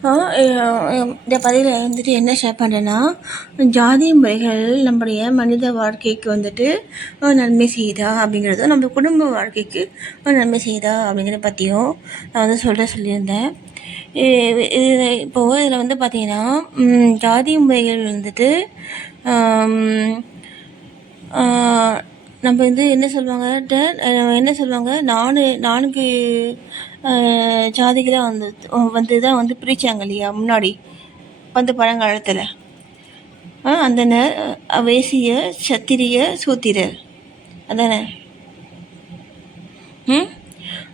இந்த பதிவில் வந்துட்டு என்ன ஷேர் பண்ணுறேன்னா, ஜாதி முறைகள் நம்முடைய மனித வாழ்க்கைக்கு வந்துட்டு நன்மை செய்யுதா அப்படிங்கிறதும், நம்ம குடும்ப வாழ்க்கைக்கு நன்மை செய்யுதா அப்படிங்கிறத பற்றியும் நான் வந்து சொல்லியிருந்தேன். இது இப்போது இதில் வந்து பார்த்திங்கன்னா, ஜாதி முறைகள் வந்துட்டு நம்ம வந்து என்ன சொல்லுவாங்க, 4 ஜாதிகளாக வந்து தான் வந்து பிரித்தாங்க இல்லையா முன்னாடி வந்து பழங்காலத்தில். அந்த வேசிய, சத்திரிய, சூத்திரர் அதானே,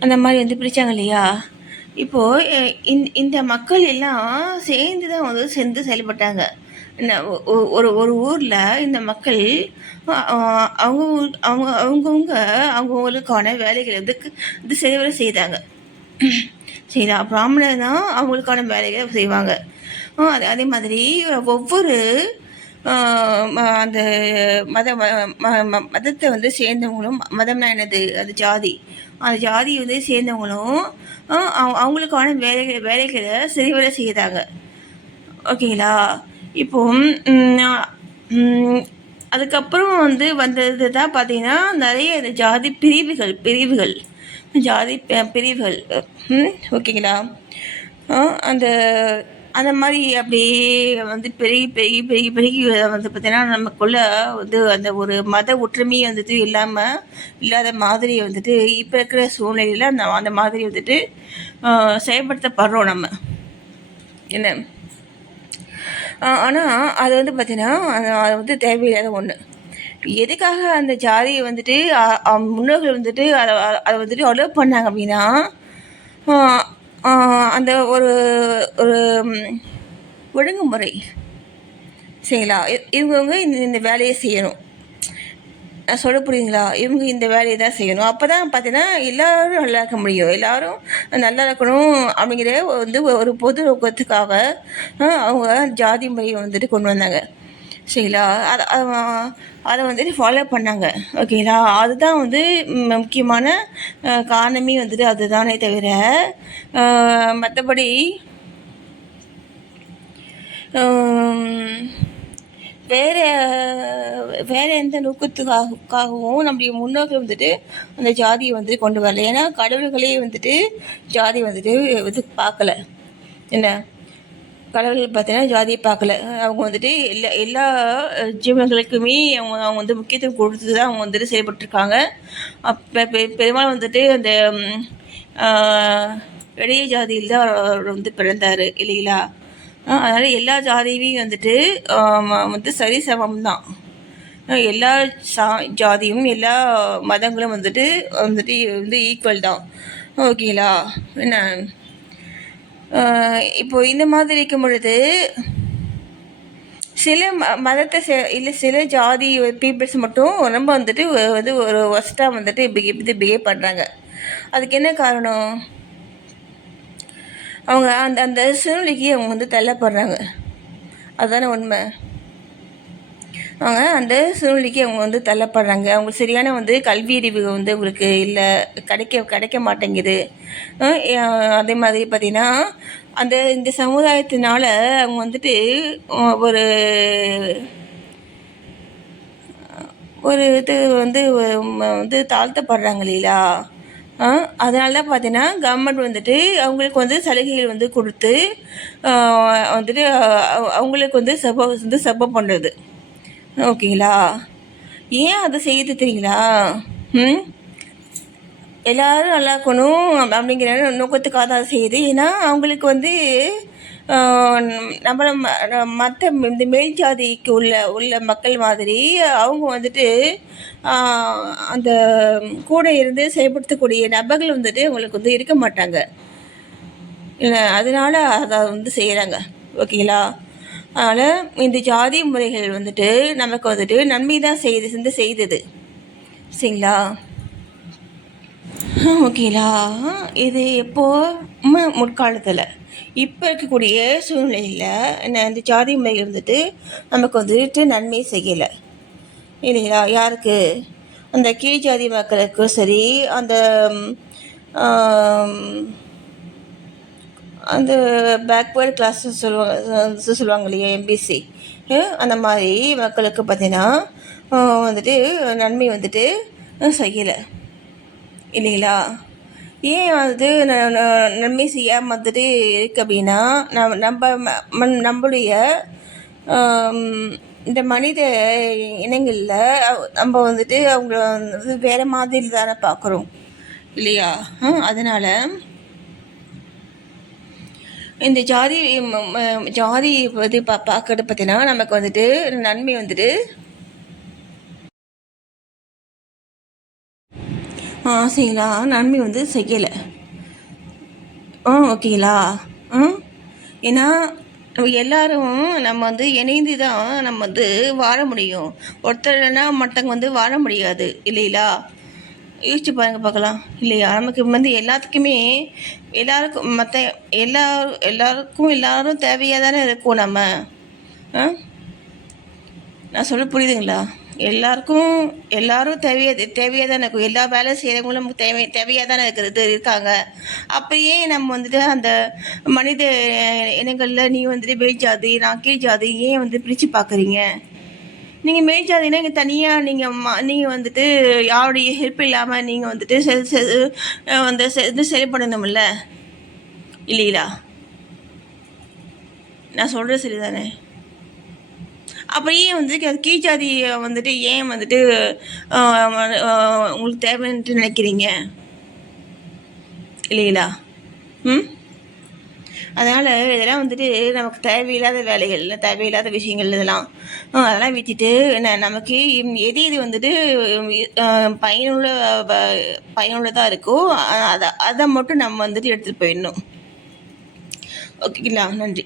அந்த மாதிரி வந்து பிரித்தாங்க இல்லையா. இப்போது இந்த மக்கள் எல்லாம் சேர்ந்து தான் வந்து செயல்பட்டாங்க. ஒரு ஊரில் இந்த மக்கள் அவங்கவுங்களுக்கான வேலைகளை வந்து இது செய்தாங்க. சரிங்களா. பிராமணர் தான் அவங்களுக்கான வேலைகளை செய்வாங்க. அதே மாதிரி ஒவ்வொரு அந்த மதத்தை வந்து சேர்ந்தவங்களும், மதம்னா என்னது, அது ஜாதி, அந்த ஜாதியை வந்து சேர்ந்தவங்களும் அவங்களுக்கான வேலைகளை சரிவர செய்தாங்க. ஓகேங்களா. இப்போ அதுக்கப்புறம் வந்து வந்தது தான் பார்த்தீங்கன்னா, நிறைய இந்த ஜாதி பிரிவுகள் ஜாதி பிரிவுகள். ஓகேங்களா. அந்த மாதிரி அப்படியே வந்து பெருகி வந்து பார்த்தீங்கன்னா, நமக்குள்ள வந்து அந்த ஒரு மத ஒற்றுமையை வந்துட்டு இல்லாத மாதிரி வந்துட்டு இப்போ இருக்கிற சூழ்நிலையில் அந்த மாதிரி வந்துட்டு செயல்படுத்தப்படுறோம் நம்ம என்ன. ஆனால் அது வந்து பார்த்திங்கன்னா, அது வந்து தேவையில்லாத ஒன்று. எதுக்காக அந்த ஜாதியை வந்துட்டு முன்னோர்கள் வந்துட்டு அதை வந்துட்டு அலோவ் பண்ணாங்க அப்படின்னா, அந்த ஒரு ஒரு ஒழுங்குமுறை. சரிங்களா. இவங்க இந்த வேலையை செய்யணும், சொல்ல புரியுதுங்களா. இவங்க இந்த வேலையை தான் செய்யணும். அப்போ தான் பார்த்தீங்கன்னா எல்லோரும் நல்லா இருக்க முடியும். எல்லோரும் நல்லா இருக்கணும் அப்படிங்கிற வந்து ஒரு பொது நோக்கத்துக்காக அவங்க ஜாதி முறையை வந்துட்டு கொண்டு வந்தாங்க. சரிங்களா. அதை வந்துட்டு ஃபாலோ பண்ணாங்க. ஓகேங்களா. அதுதான் வந்து முக்கியமான காரணமே வந்துட்டு அதுதானே தவிர மற்றபடி வேறு எந்த நோக்கத்துக்காகவும் நம்முடைய முன்னோர்கள் வந்துட்டு அந்த ஜாதியை வந்து கொண்டு வரல. ஏன்னா கடவுள்களே வந்துட்டு ஜாதி வந்துட்டு பார்க்கல. என்ன, கடவுள்கள் பார்த்தீங்கன்னா ஜாதியை பார்க்கல. அவங்க வந்துட்டு எல்லா ஜீவன்களுக்குமே அவங்க வந்து முக்கியத்துவம் கொடுத்து தான் அவங்க வந்துட்டு செயல்பட்டுருக்காங்க. அப்போ பெரும்பாலும் வந்துட்டு அந்த இளைய ஜாதியில் தான் அவர் வந்து பிறந்தார் இல்லைங்களா. அதனால் எல்லா ஜாதியுமே வந்துட்டு வந்து சரிசமம் தான். எல்லா ஜாதியும் எல்லா மதங்களும் வந்துட்டு வந்து ஈக்குவல் தான். ஓகேங்களா. என்ன, இப்போ இந்த மாதிரி இருக்கும் பொழுது சில மதத்தை இல்லை சில ஜாதி பீப்புள்ஸ் மட்டும் ரொம்ப வந்துட்டு வந்து ஒரு ஒஸ்ட்டாக வந்துட்டு பிஹேவ் பண்ணுறாங்க. அதுக்கு என்ன காரணம்? அவங்க அந்த சூழ்நிலைக்கு அவங்க வந்து தள்ளப்படுறாங்க. அதுதானே உண்மை. அவங்க அந்த சூழ்நிலைக்கு அவங்க வந்து தள்ளப்படுறாங்க. அவங்களுக்கு சரியான வந்து கல்வி அறிவு வந்து அவங்களுக்கு இல்லை, கிடைக்க மாட்டேங்குது. அதே மாதிரி பார்த்திங்கன்னா இந்த சமுதாயத்தினால அவங்க வந்துட்டு ஒரு இது வந்து தாழ்த்தப்படுறாங்க இல்லைங்களா. அதனால தான் பார்த்தீங்கன்னா கவர்மெண்ட் வந்துட்டு அவங்களுக்கு வந்து சலுகைகள் வந்து கொடுத்து வந்துட்டு அவங்களுக்கு வந்து சப்போர்ட் பண்ணுறது. ஓகேங்களா. ஏன் அதை செய்யுது தெரியுங்களா. எல்லோரும் நல்லா இருக்கணும் அப்படிங்கிற நோக்கத்துக்காக தான் செய்யுது. ஏன்னா அவங்களுக்கு வந்து நம்மளை மற்ற இந்த மேல் ஜாதிக்கு உள்ள மக்கள் மாதிரி அவங்க வந்துட்டு அந்த கூட இருந்து செயல்படுத்தக்கூடிய நபர்கள் வந்துட்டு அவங்களுக்கு வந்து இருக்க மாட்டாங்க இல்லை. அதனால அதை வந்து செய்கிறாங்க. ஓகேங்களா. அதனால் இந்த ஜாதி முறைகள் வந்துட்டு நமக்கு வந்துட்டு நன்மை தான் செய்தது. சரிங்களா. ஓகேங்களா. இது எப்போது முற்காலத்தில் இப்போ இருக்கக்கூடிய சூழ்நிலையில் இந்த ஜாதி முறைகள் வந்துட்டு நமக்கு வந்துட்டு நன்மை செய்யலை இல்லைங்களா. யாருக்கு? அந்த கீழ் ஜாதி மக்களுக்கும் சரி, அந்த அந்த பேக்வேர்டு கிளாஸ் சொல்லுவாங்க இல்லையா, எம்பிசி, அந்த மாதிரி மக்களுக்கு பார்த்தீங்கன்னா வந்துட்டு நன்மை வந்துட்டு செய்யலை இல்லைங்களா. ஏன் வந்து நன்மை செய்யாமல் வந்துட்டு இருக்குது அப்படின்னா, நம்மளுடைய இந்த மனித இனங்களில் நம்ம வந்துட்டு அவங்கள வந்து வேறு மாதிரி தானே பார்க்குறோம் இல்லையா. அதனால் இந்த ஜாதி வந்து பார்க்கறது பார்த்தீங்கன்னா நமக்கு வந்துட்டு நன்மை வந்துட்டு சரிங்களா, நன்மை வந்து செய்யலை. ஓகேங்களா. ஏன்னா நம்ம எல்லாரும் நம்ம வந்து இணைந்து தான் நம்ம வந்து வாழ முடியும். ஒருத்தர் இல்லைன்னா மற்றவங்க வந்து வாழ முடியாது இல்லைங்களா. யோசிச்சு பாருங்க பார்க்கலாம் இல்லையா. நமக்கு வந்து எல்லாத்துக்குமே எல்லாருக்கும் எல்லாரும் தேவையாக தானே இருக்கும் நம்ம. நான் சொல்ல புரியுதுங்களா. எல்லாரும் தேவையாக தானே இருக்கும். எல்லா வேலை செய்கிறவங்களும் நமக்கு தேவையாக தானே இருக்காங்க. அப்படியே நம்ம வந்துட்டு அந்த மனித இனங்களில் நீ வந்துட்டு மேல் ஜாதி நான் கீழ் ஜாதி ஏன் வந்து பிரித்து பார்க்குறீங்க. நீங்கள் மேல் ஜாதினா இங்கே தனியாக நீங்கள் வந்துட்டு யாருடைய ஹெல்ப் இல்லாமல் நீங்கள் வந்துட்டு வந்து செயல்படணும்ல இல்லைங்களா. நான் சொல்கிறது சரிதானே. அப்படியே வந்து கீழ் ஜாதியை வந்துட்டு ஏன் வந்துட்டு உங்களுக்கு தேவைன்ட்டு நினைக்கிறீங்க இல்லைங்களா. அதனால் இதெல்லாம் வந்துட்டு நமக்கு தேவையில்லாத வேலைகள், தேவையில்லாத விஷயங்கள் அதெல்லாம் விட்டுட்டு நமக்கு எது வந்துட்டு பயனுள்ளதாக இருக்கோ அதை மட்டும் நம்ம வந்துட்டு எடுத்துகிட்டு போயிடணும். ஓகேங்களா. நன்றி.